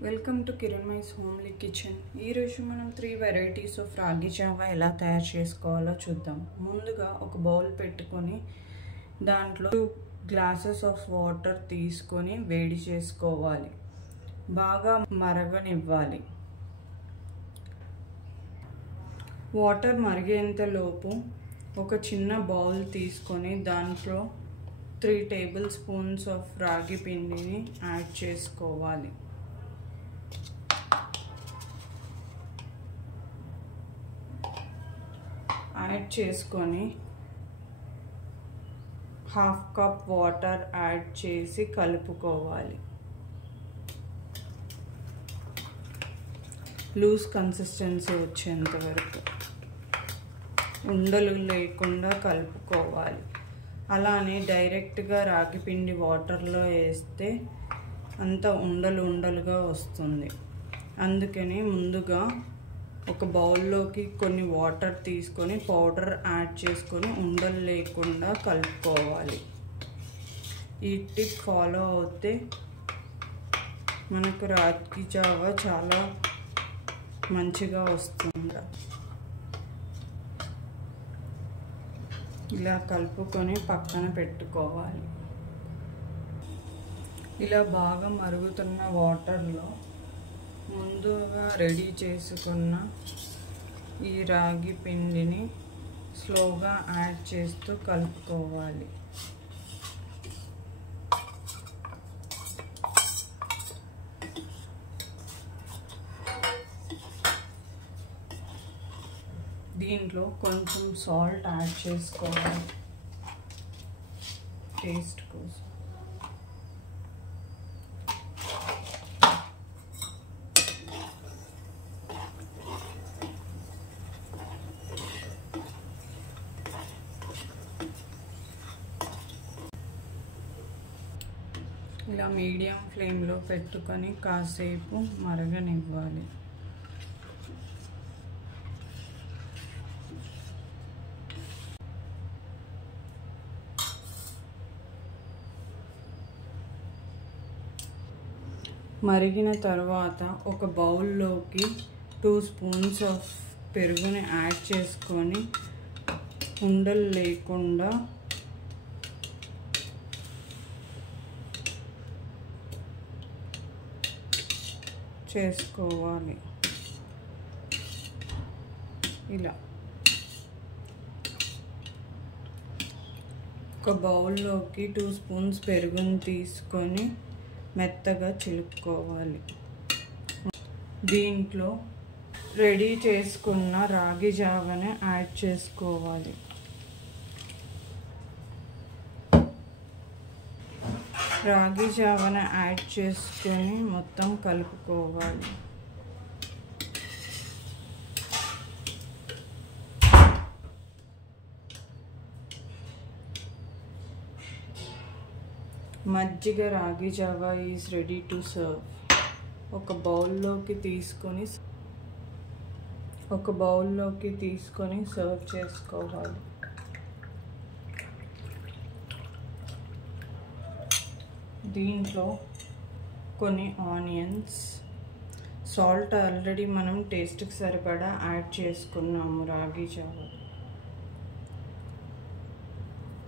Welcome to Kiranmai's homely kitchen. ఈరోజు మనం 3 varieties of రాగి జావా ఎలా తయారు చేసుకోవాలో చూద్దాం. ముందుగా ఒక బౌల్ పెట్టుకొని దాంట్లో 2 గ్లాసెస్ ఆఫ్ వాటర్ తీసుకొని వేడి చేసుకోవాలి. బాగా మరగనివ్వాలి. వాటర్ మరిగేంతలోపు ఒక చిన్న బౌల్ తీసుకొని దాంట్లో 3 టేబుల్ స్పూన్స్ ఆఫ్ రాగి పిండిని యాడ్ చేసుకోవాలి. యాడ్ చేసుకొని హాఫ్ కప్ వాటర్ యాడ్ చేసి కలుపుకోవాలి. లూజ్ కన్సిస్టెన్సీ వచ్చేంత వరకు ఉండలు లేకుండా కలుపుకోవాలి. అలానే డైరెక్ట్గా రాగి పిండి వాటర్లో వేస్తే అంత ఉండలుగా వస్తుంది. అందుకని ముందుగా ఒక బౌల్లోకి కొన్ని వాటర్ తీసుకొని పౌడర్ యాడ్ చేసుకొని ఉండలు లేకుండా కలుపుకోవాలి. ఈ టిప్ ఫాలో అవుతే మనకు రాగి జావా చాలా మంచిగా వస్తుంది. ఇలా కలుపుకొని పక్కన పెట్టుకోవాలి. ఇలా బాగా మరుగుతున్న వాటర్లో ముందుగా రెడీ చేసుకున్న ఈ రాగి పిండిని స్లోగా యాడ్ చేస్తూ కలుపుకోవాలి. దీంట్లో కొంచెం సాల్ట్ యాడ్ చేసుకోవాలి టేస్ట్ కోసం. ఇలా మీడియం ఫ్లేమ్లో పెట్టుకొని కాసేపు మరగనివ్వాలి. మరిగిన తర్వాత ఒక బౌల్లోకి 2 స్పూన్స్ ఆఫ్ పెరుగుని యాడ్ చేసుకొని ఉండలు లేకుండా చేసుకోవాలి. ఇలా ఒక బౌల్లోకి 2 స్పూన్స్ పెరుగుని తీసుకొని మెత్తగా చిలుక్కోవాలి. దీంట్లో రెడీ చేసుకున్న రాగి జావని యాడ్ చేసుకోవాలి. రాగి జావని యాడ్ చేసుకొని మొత్తం కలుపుకోవాలి. మజ్జిగ రాగి Java is ready to serve. ఒక బౌల్లోకి తీసుకొని సర్వ్ చేసుకోవాలి. దీంట్లో కొన్ని ఆనియన్స్, సాల్ట్ ఆల్రెడీ మనం టేస్ట్కి సరిపడా యాడ్ చేసుకున్నాము రాగి జావా.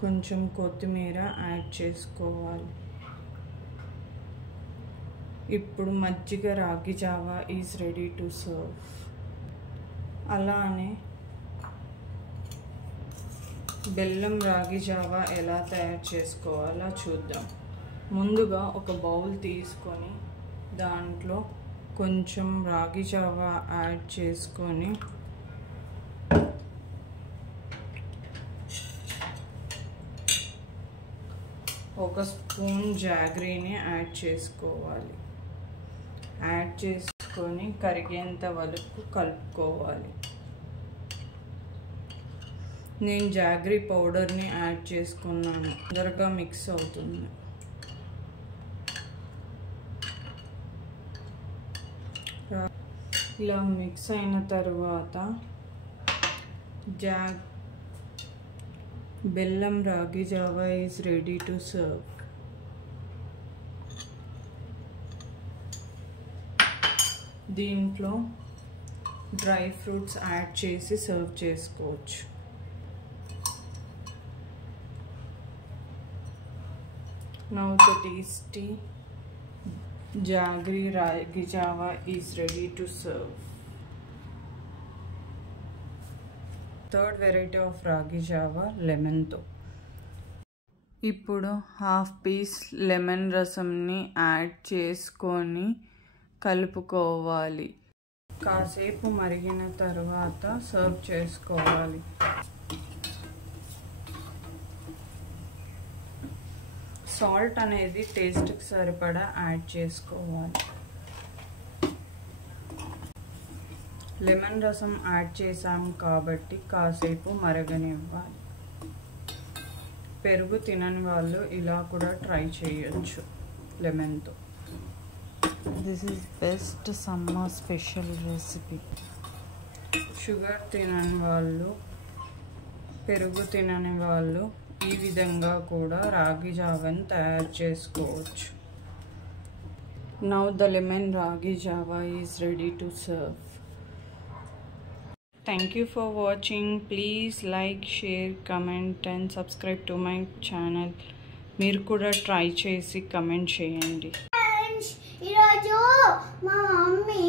కొంచెం కొత్తిమీర యాడ్ చేసుకోవాలి. ఇప్పుడు మజ్జిగ రాగి Java is ready to serve. అలానే బెల్లం రాగి జావా ఎలా తయారు చేసుకోవాలో చూద్దాం. ముందుగా ఒక బౌల్ తీసుకొని దాంట్లో కొంచెం రాగి జావా యాడ్ చేసుకొని ఒక స్పూన్ జాగ్రీని యాడ్ చేసుకోవాలి. యాడ్ చేసుకొని కరిగేంత వరకు కలుపుకోవాలి. నేను జాగ్రీ పౌడర్ని యాడ్ చేసుకున్నాను, తొందరగా మిక్స్ అవుతుంది. ఇలా మిక్స్ అయిన తర్వాత బెల్లం రాగి Java is ready to serve. దీంట్లో డ్రై ఫ్రూట్స్ యాడ్ చేసి సర్వ్ చేసుకోవచ్చు. Now the tasty jaggery ragi java is ready to serve. Third variety of ragi java, lemon తో. ఇప్పుడు హాఫ్ పీస్ లెమన్ రసంని యాడ్ చేసుకొని కలుపుకోవాలి. కాసేపు మరిగిన తర్వాత సర్వ్ చేసుకోవాలి. సాల్ట్ అనేది టేస్ట్కి సరిపడా యాడ్ చేసుకోవాలి. లెమన్ రసం యాడ్ చేసాము కాబట్టి కాసేపు మరగనివ్వాలి. పెరుగు తినని వాళ్ళు ఇలా కూడా ట్రై చేయొచ్చు లెమన్తో. This is best summer special recipe. Sugar తినని వాళ్ళు, పెరుగు తినని వాళ్ళు ఈ విధంగా కూడా రాగి జావాని తయారు చేసుకోవచ్చు. నౌ ద లెమన్ రాగి Java is ready to serve. Thank you for watching. Please like, share, comment and subscribe to my channel. మీరు కూడా ట్రై చేసి కమెంట్ చేయండి. ఈరోజు మా మమ్మీ